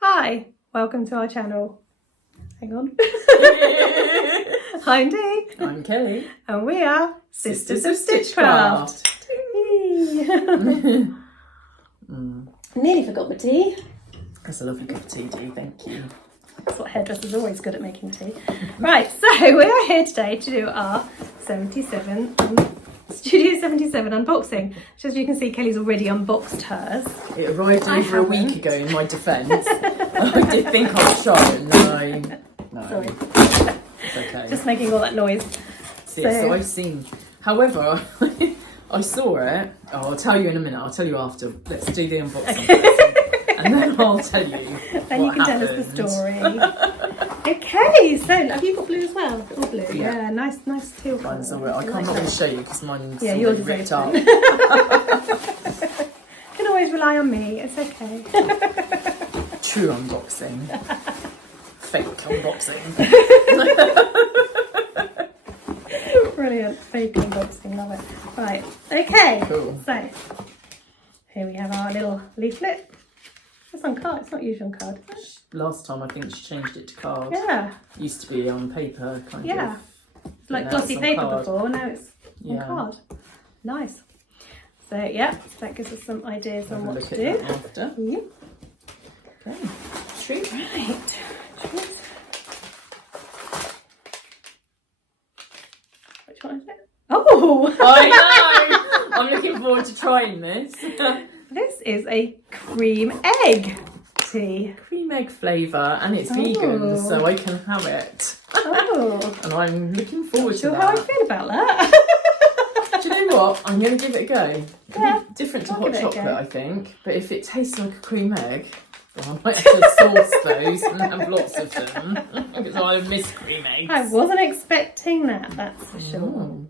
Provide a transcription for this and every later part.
Hi, welcome to our channel. Hang on. I'm Dee. I'm Kelly. And we are Sisters of Stitchcraft. Nearly forgot my tea. That's a lovely cup of tea, Dee, thank you. That's what hairdressers are always good at making tea. Right, so we are here today to do our Studio 77 unboxing. Just as you can see, Kelly's already unboxed hers. It arrived over a week ago in my defence. I did think I was shy, no. Sorry. It's okay. Just making all that noise. So I've seen, however, I saw it. Oh, I'll tell you in a minute, I'll tell you after. Let's do the unboxing first, and then I'll tell you. Then you can tell us the story. Okay, so have you got blue as well? All blue, yeah, nice teal colour. Mine's alright. I can't really show you because mine's yours is ripped up. Can always rely on me. It's okay. True unboxing. Fake unboxing. Brilliant, fake unboxing, love it. Right, okay. Cool. So here we have our little leaflet. It's on card. It's not usually on card. Last time I think she changed it to card. Yeah. Used to be on paper, kind of. Yeah. Like glossy paper before. Now it's on card. Nice. So yeah, so that gives us some ideas on what to do. After. Yeah. Okay. Shoot. Right. Which one is it? Oh! I know! I'm looking forward to trying this. This is a cream egg tea. Cream egg flavour, and it's vegan, so I can have it. Oh. And I'm looking forward to Not that. sure how I feel about that. Do you know what? I'm going to give it a go. Yeah, Different to I'll hot give it a chocolate, go. I think. But if it tastes like a cream egg, well, I might have to sauce those and have lots of them. Because I miss cream eggs. I wasn't expecting that, that's for sure.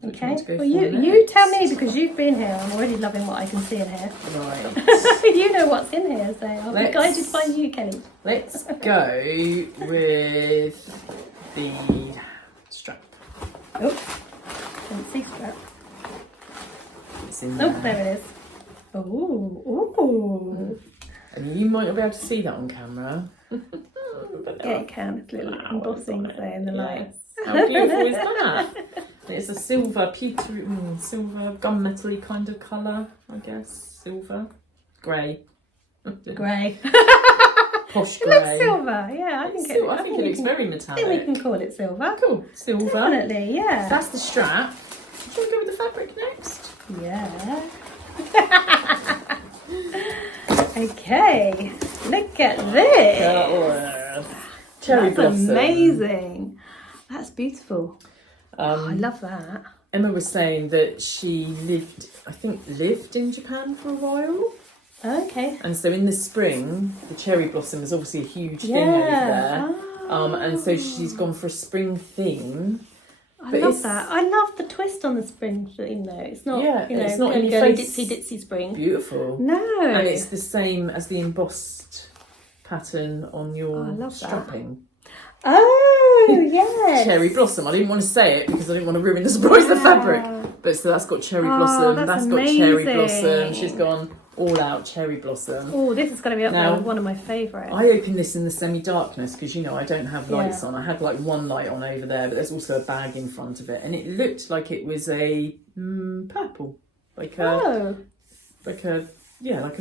Which Okay, one to go well for you next? tell me because you've been here. I'm already loving what I can see in here. Right. You know what's in here, so I'll be guided by you, Kelly. Let's go with the strap. Oh, didn't see strap. It's in Oh, there. there it is. Ooh. And you might not be able to see that on camera. Yeah, you can. It's a little embossing there in the light. Yes. How beautiful is that? It's a silver, silver gunmetal-y kind of colour, I guess. Silver. Grey. Grey. Posh It looks grey. silver, yeah. I think it looks very I metallic. think we can call it silver. Cool. Silver. Definitely, yeah. That's the strap. Shall we go with the fabric next? Yeah. Okay, look at this. Cherry That's blossom. amazing. That's beautiful. I Um, love that. Emma was saying that she lived in Japan for a while. Okay. And so in the spring, the cherry blossom is obviously a huge thing over there. And so she's gone for a spring theme. I But love it's that. I love the twist on the spring thing though. It's not, it's not girly in girly face. ditsy spring. Beautiful. No. And it's the same as the embossed pattern on your I love that. strapping. Oh, yes. Cherry blossom. I didn't want to say it because I didn't want to ruin the surprise of the fabric. But so that's got cherry blossom. that's Got cherry amazing. blossom. She's gone all out cherry blossom. Oh, this is going to be up Now, there, one of my favourites. I opened this in the semi-darkness because, I don't have lights Yeah. on. I had like one light on over there, but there's also a bag in front of it. And it looked like it was a purple. Like a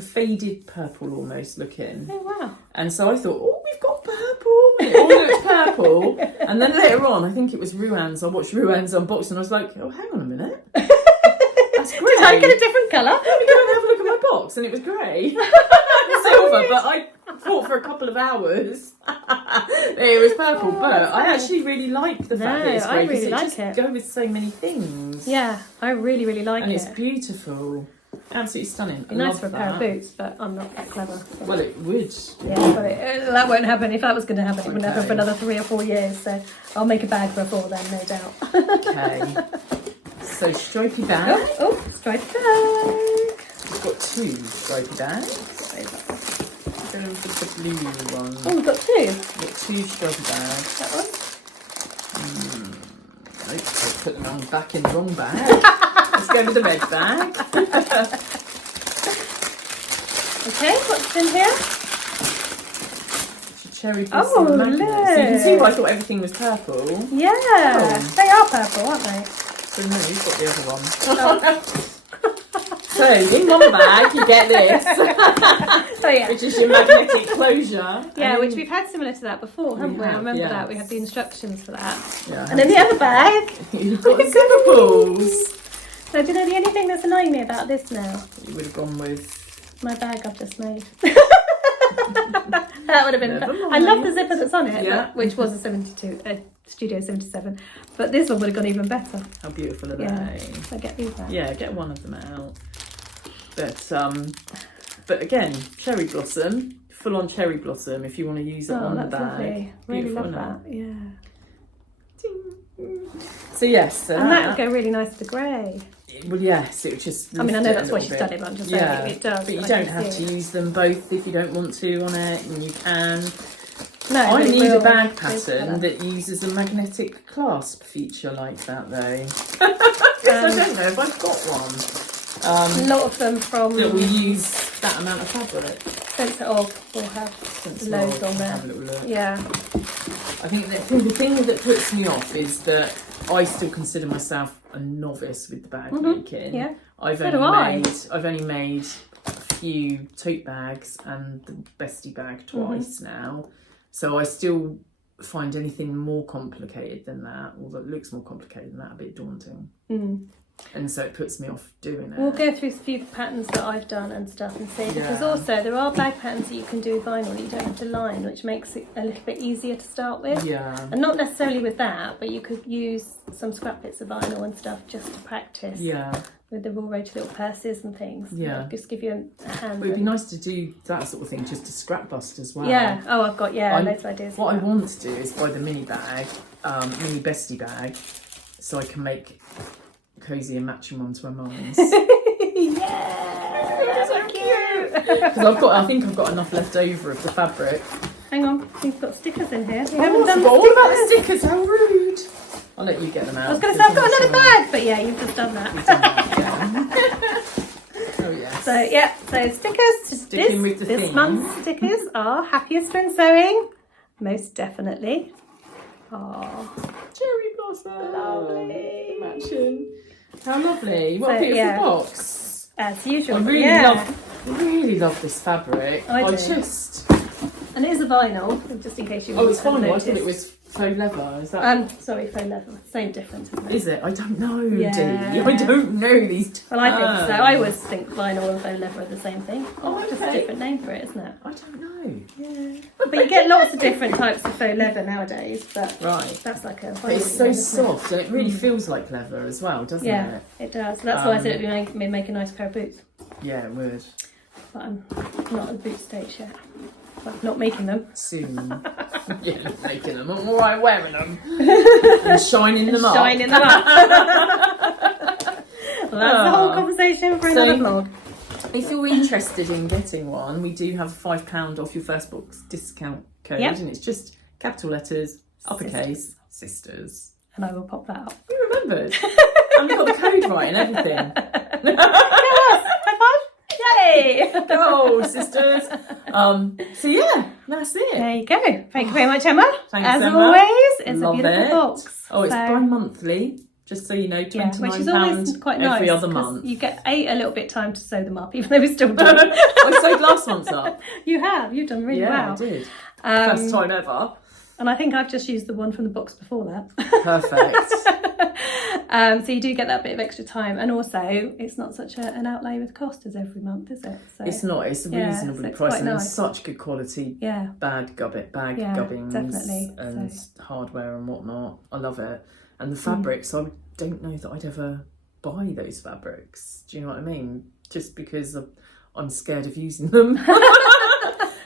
faded purple almost looking. Oh, wow. And so I thought, oh, we've got purple. And it all looked purple. And then later on, I think it was Ruan's. I watched Ruan's unboxing and I was like, oh, hang on a minute. That's great. Did I get a different colour? Let me go and have a look at my box, and it was grey. Silver, but I thought for a couple of hours it was purple. But I actually really like the fact that it's grey because really like just it. go with so many things. Yeah, I really, really like And it. it's beautiful. Absolutely stunning. It'd be nice for a pair of boots, but I'm not that clever. So. Well, it would. Yeah, but that won't happen. If that was going to happen, it wouldn't happen for another 3 or 4 years. So I'll make a bag for 4 then, no doubt. Okay. So stripy bag. Oh, striped bag. We've got 2 stripy bags. Going for the blue one. Oh, we've got 2. We've got 2 stripy bags. That one. I put them on back in the wrong bag. Let's go with the red bag. Okay, what's in here? Cherry blossom magnets. So you can see why I thought everything was purple. Yeah, they are purple, aren't they? So no, you've got the other one. So in one bag you get this, So yeah, which is your magnetic closure. yeah, which we've had similar to that before, haven't we? I remember yes. that we had the instructions for that. Yeah, And in the other bag, you've got zipper pulls. So do you know the only thing that's annoying me about this now? You would have gone with My bag I've just made. That would have been. I love the zipper that's on it, Yeah. which was a 72, Studio 77. But this one would have gone even better. How beautiful are they? Yeah. So get these out. Yeah, get one of them out. But again, cherry blossom, full on cherry blossom. If you want to use it on the bag, lovely. Really beautiful, love isn't it? that. Yeah. So yes, And that would go really nice with the grey. Well, yes, it would just. I mean, I know that's why she's bit. done it, but I'm just saying it does. But you don't have to use them both if you don't want to on it, and you can. No, I need a bag Big pattern colour. that uses a magnetic clasp feature like that, though. I don't know if I've got one. A lot of them from That will use that amount of fabric. Centre of will have loads on there. Have a little look. Yeah. I think that the thing that puts me off is that I still consider myself a novice with the bag making. Yeah. I've So do only made a few tote bags and the bestie bag twice now. So I still find anything more complicated than that, or that looks more complicated than that, a bit daunting. And so it puts me off doing it. We'll go through a few patterns that I've done and stuff and see, because also there are bag patterns that you can do with vinyl that you don't have to line, which makes it a little bit easier to start with. Yeah. And not necessarily with that, but you could use some scrap bits of vinyl and stuff just to practice. Yeah. With the raw roach little purses and things. Yeah. It'll just give you a hand. But it'd be nice to do that sort of thing, just to scrap bust as well. Yeah. Oh, I've got loads of ideas. What I want to do is buy the mini bag, mini bestie bag, so I can make cosy and matching one to my mum's. Yeah, that's so cute. Because I think I've got enough left over of the fabric. Hang on, we've got stickers in here. We I haven't done the forgot all about the stickers. stickers. How rude! I'll let you get them out. I was going to say I've got another bag, but yeah, you've just done that. Oh yes. So yeah, so stickers. Sticking with the this theme. month's stickers are happiest when sewing, most definitely. Oh, Cherry blossom. lovely. Matching. How lovely. What So, a beautiful yeah. box. As usual. I really love this fabric. I do. just. And it is a vinyl, just in case you. Oh, it's hadn't vinyl. I thought it noticed. was faux leather. Is that? Sorry, faux leather. Same difference, isn't it? Is it? I don't know, Yeah. Dee. I don't know these terms. Well, I think so. I always think vinyl and faux leather are the same thing. Oh, Just a okay. different name for it, isn't it? I don't know. Yeah. But you get lots of different types of faux leather nowadays. But Right. that's like a. But it's so soft and it really feels like leather as well, doesn't Yeah, it? it does. That's why I said it would make a nice pair of boots. Yeah, it would. But I'm not at the boot stage yet. Well, not making them. Soon. Yeah, making them. I'm alright wearing them. And shining them up. Shining them up. Well, that's the whole conversation for another vlog. If you're interested in getting one, we do have a £5 off your first box discount code, and it's just capital letters, uppercase, sisters. And I will pop that up. You remembered. And we got the code right and everything. High five! Yay! Go, sisters. So yeah, that's it. There you go. Thank you very much, Emma. Thanks, As Emma. always, it's Love a beautiful it. box. Oh, it's So- bi-monthly. Just so you know, £29 which is always quite nice. every other 'cause month. You get a little bit of time to sew them up, even though we still do. I sewed last month's up. You have. You've done really Yeah, well. I did. First time ever. And I think I've just used the one from the box before that. Perfect. So you do get that bit of extra time, and also it's not such an outlay with cost as every month, is it? So, It's not. It's yeah, reasonably so it's priced, quite and nice. it's such good quality yeah, bag Yeah, gubbins definitely. and hardware and whatnot. I love it. And the fabrics, I don't know that I'd ever buy those fabrics. Do you know what I mean? Just because I'm scared of using them.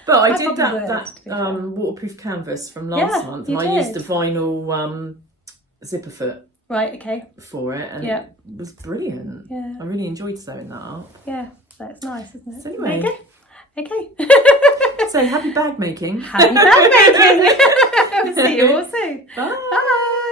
But I did that waterproof canvas from last month, and I used a vinyl zipper foot right. Okay. for it, and it was brilliant. Yeah. I really enjoyed sewing that up. Yeah. So it's nice, isn't it? So anyway. Okay. So happy bag making. Happy bag making. We'll see you all soon. Bye. Bye.